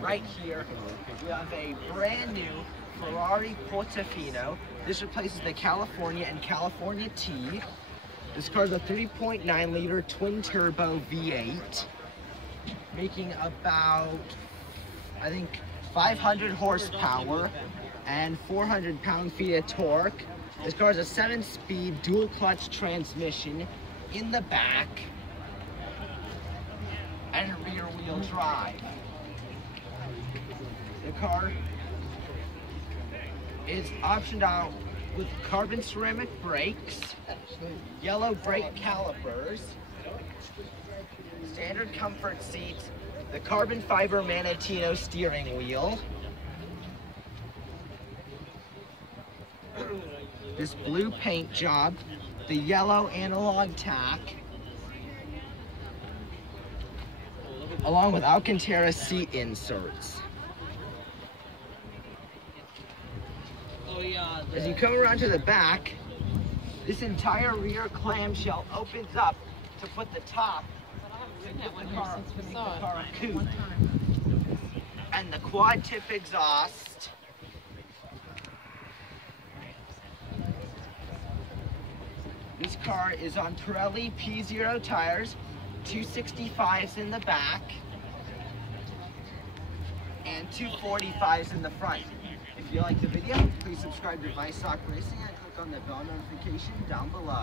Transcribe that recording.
Right here, we have a brand new Ferrari Portaphino. This replaces the California and California T. This car is a 3.9 liter twin turbo V8, making about, I think, 500 horsepower and 400 pound-feet of torque. This car is a 7-speed dual clutch transmission in the back and rear wheel drive. The car is optioned out with carbon ceramic brakes, yellow brake calipers, standard comfort seats, the carbon fiber Manatino steering wheel, this blue paint job, the yellow analog tack, along with Alcantara seat inserts. As you come around to the back, this entire rear clamshell opens up to put the top to give the car a coupe. And the quad tip exhaust. This car is on Pirelli P0 tires, 265s in the back, and 245s in the front. If you like the video, please subscribe to Weissach Racing and click on the bell notification down below.